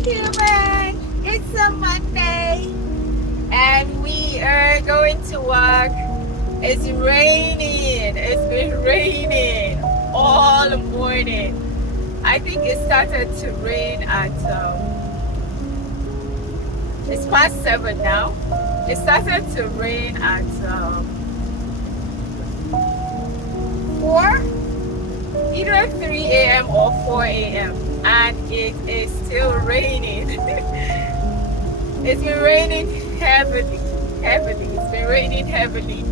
human! It's a Monday and we are going to work. It's raining. It's been raining all morning. I think it started to rain at it's past 7 now. It started to rain at 4, either 3 a.m. or 4 a.m. and it is still raining. It's been raining heavily. It's been raining heavily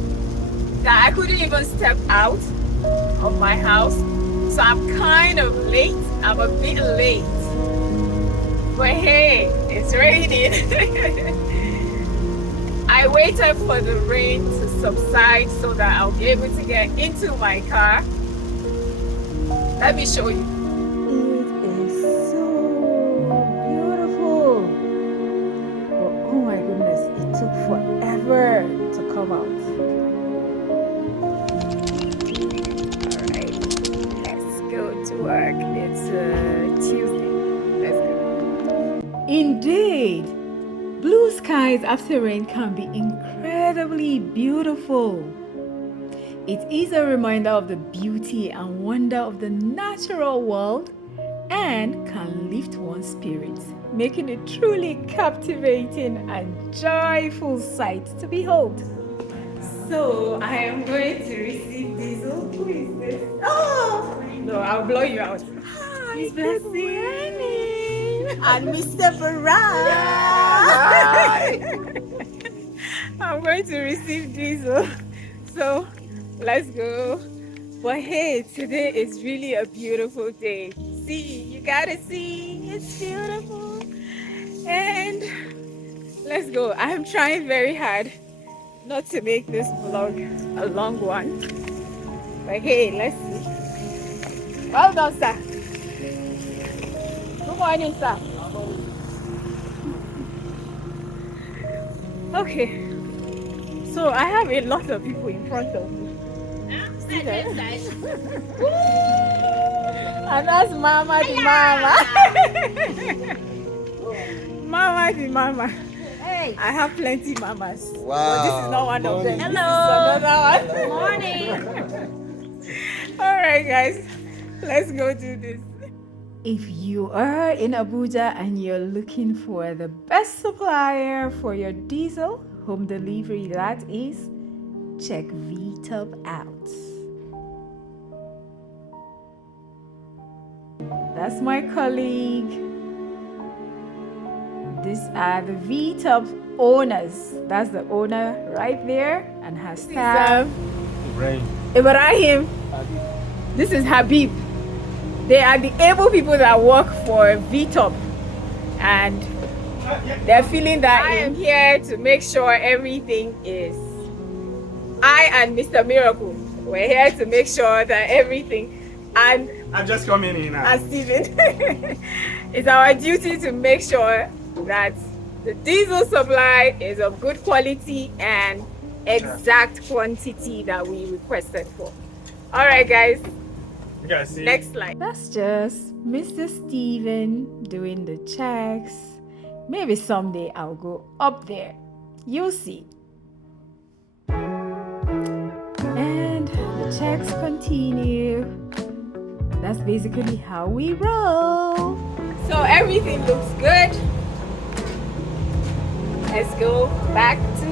that I couldn't even step out of my house. So I'm kind of late. I'm a bit late. But hey, it's raining. I waited for the rain to subside so that I'll be able to get into my car. Let me show you. It is so beautiful. But oh my goodness, it took forever to come out. Alright, let's go to work. It's Tuesday. Let's go. Indeed, blue skies after rain can be incredibly beautiful. It is a reminder of the beauty and wonder of the natural world and can lift one's spirits, making it truly captivating and joyful sight to behold. So I am going to receive Diesel. Who is this? Oh! No, I'll blow you out. Hi, Miss Bessie. And Mr. Farah. I'm going to receive Diesel. So let's go. But hey, today is really a beautiful day. See, you gotta see, it's beautiful. And let's go. I'm trying very hard not to make this vlog a long one. But hey, let's see. Well done, sir. Good morning, sir. Okay. So I have a lot of people in front of me. See that? And that's Mama the Mama. Mama the Mama. Hey. I have plenty mamas. Wow. But this is not one of them. Hello. This is another one. Good morning. Alright guys, let's go do this. If you are in Abuja and you're looking for the best supplier for your diesel, home delivery that is, check VTub out. That's my colleague. These are the VTub owners. That's the owner right there and her staff. Ibrahim. This is Habib. They are the able people that work for VTub and they're feeling that I am here to make sure everything is. I and Mr. Miracle, we're here to make sure that everything, and I'm just coming in now. And Steven, it's our duty to make sure that the diesel supply is of good quality and exact quantity that we requested for. All right, guys. You guys see? Next slide. That's just Mr. Steven doing the checks. Maybe someday I'll go up there. You'll see. And the checks continue. That's basically how we roll. So everything looks good. Let's go back to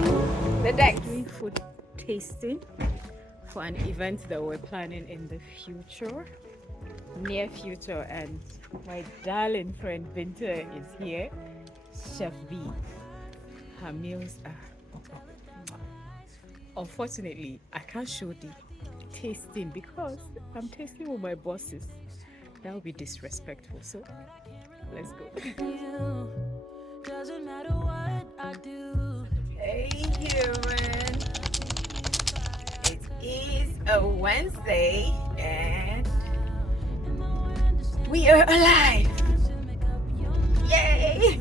the deck. Doing food tasting for an event that we're planning in the future, near future, and my darling friend Vinta is here. Chef V. Her meals are. Unfortunately, I can't show the tasting because I'm tasting with my bosses. That would be disrespectful. So let's go. Doesn't matter what I do. Hey human. It is a Wednesday and we are alive. Yay!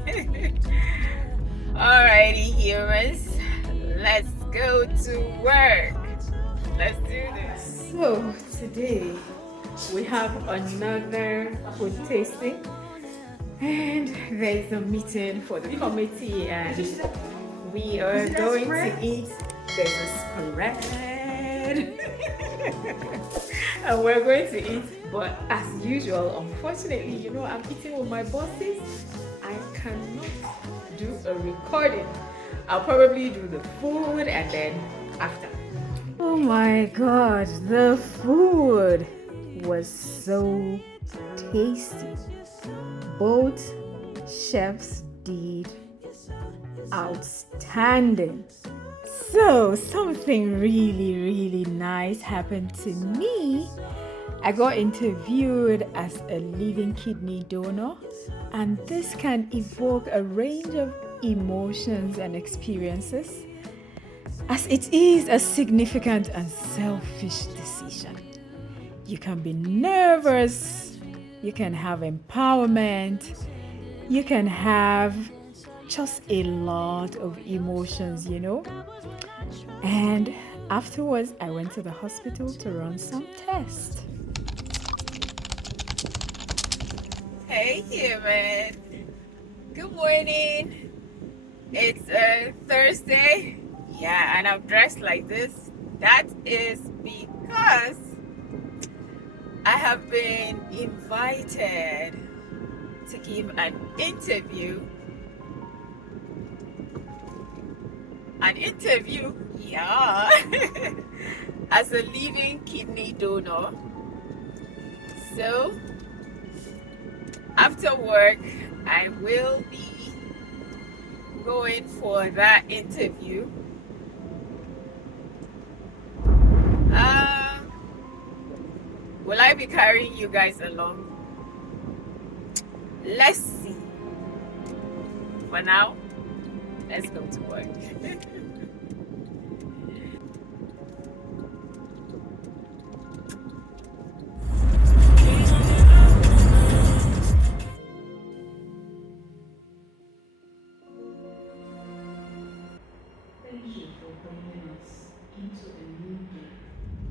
Alrighty humans, let's go to work. Let's do this. So today we have another food tasting And there's a meeting for the committee, and we are going to eat. There's a spread. And we're going to eat, but as usual, unfortunately, you know, I'm eating with my bosses. I cannot do a recording. I'll probably do the food and then after. Oh my god, the food was so tasty. Both chefs did outstanding. So something really nice happened to me. I got interviewed as a living kidney donor, and this can evoke a range of emotions and experiences, as it is a significant and selfish decision. You can be nervous, you can have empowerment, you can have just a lot of emotions, you know. And afterwards, I went to the hospital to run some tests. Hey human, good morning. It's a Thursday. Yeah, and I'm dressed like this. That is because I have been invited to give an interview. Yeah, as a living kidney donor. So after work, I will be going for that interview. Will I be carrying you guys along? Let's see. For now, let's go to work.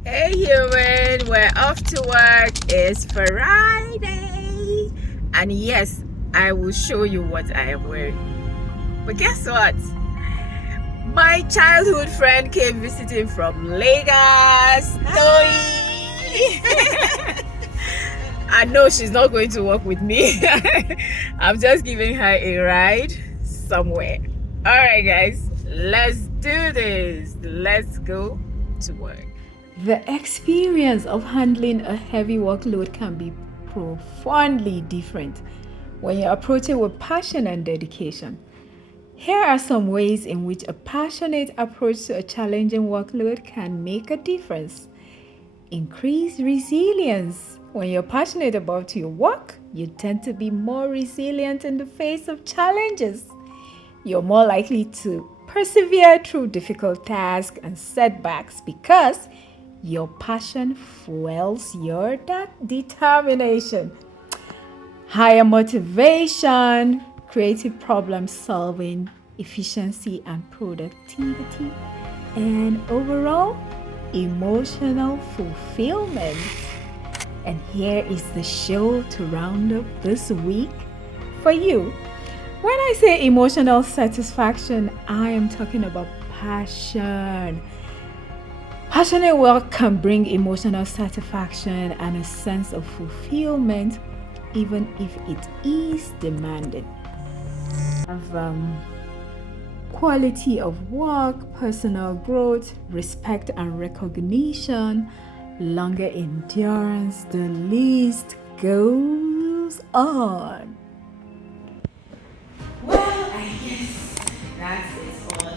Hey human, we're off to work. It's Friday, and yes, I will show you what I am wearing. But guess what? My childhood friend came visiting from Lagos. I know she's not going to work with me. I'm just giving her a ride somewhere. Alright guys, let's do this. Let's go to work. The experience of handling a heavy workload can be profoundly different when you approach it with passion and dedication. Here are some ways in which a passionate approach to a challenging workload can make a difference. Increase resilience. When you're passionate about your work, you tend to be more resilient in the face of challenges. You're more likely to persevere through difficult tasks and setbacks because your passion fuels your determination. Higher motivation, creative problem solving, efficiency and productivity, and overall emotional fulfillment. And here is the show to round up this week for you. When I say emotional satisfaction, I am talking about passion. Passionate work can bring emotional satisfaction and a sense of fulfillment, even if it is demanding. Quality of work, personal growth, respect and recognition, longer endurance, the list goes on. Well, I guess that's it all